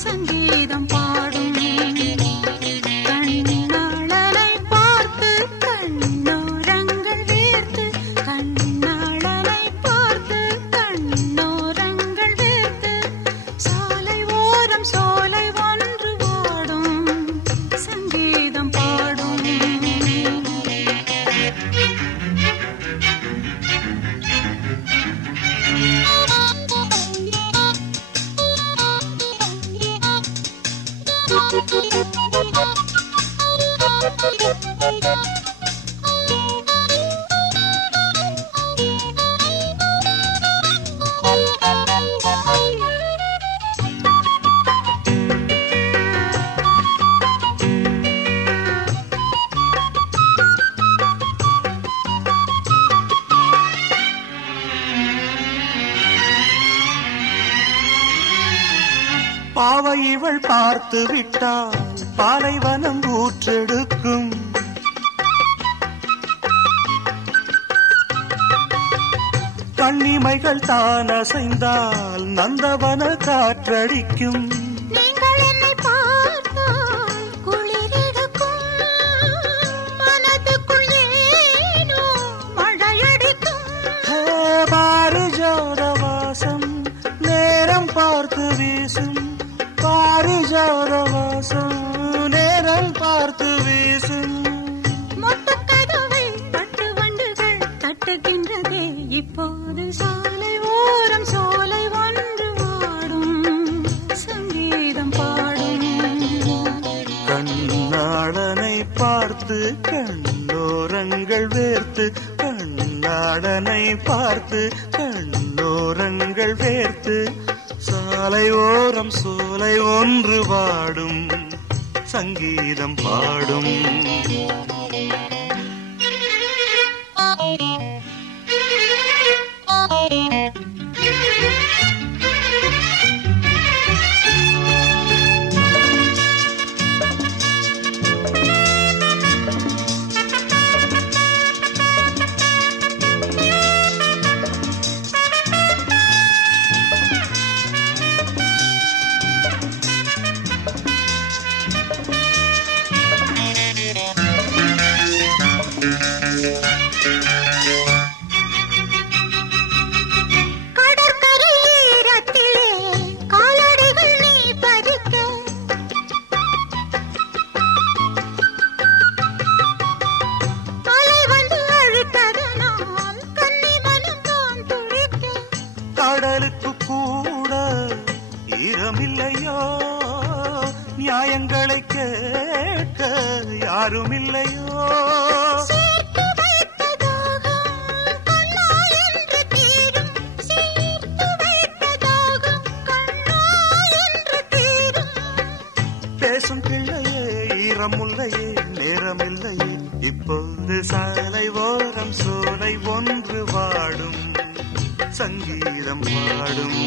சங்கீதம் பாடும் கண்ணாளனை பார்த்து கண்ணோரங்கள் வேர்த்து கண்ணாளனை பார்த்து கண்ணோரங்கள் வேர்த்து சாலை ஓரம் சோலை ஒன்று வாடும் சங்கீதம் பாடும் பாவை இவள் பார்த்து விட்டால் பாலைவனம் ஊற்றெடுக்கும் கண்ணிமைகள் தான் அசைந்தால் நந்தவன காற்றடிக்கும் நீங்கள் என்னை பார்த்தால் குளிரெடுக்கும் மனதுக்குள் ஏனோ மழையடிக்கும் பாரிஜாத வாசம் நேரம் பார்த்து வீசும் பாரிஜாத வாசம் நேரம் பார்த்து வீசும் மொட்டுக்கதவை பட்டு வண்டுகள் தட்டுகின்றதே இப்போது சாலை ஓரம் சோலை ஒன்று வாடும் சங்கீதம் பாடும் கண்ணாளனை பார்த்து கண்ணோரங்கள் வேர்த்து கண்ணாளனை பார்த்து கண்ணோரங்கள் வேர்த்து சாலை ஓரம் சோலை ஒன்று வாடும் சங்கீதம் பாடும் கடலுக்கு கூட ஈரமில்லையோ நியாயங்களை கேட்க யாருமில்லையோ பேசும் பிள்ளையே ஈரமுல்லையே நேரமில்லையே இப்போது சாலை ஓரம் சோலை ஒன்று வாடும் சங்கீதம் பாடும்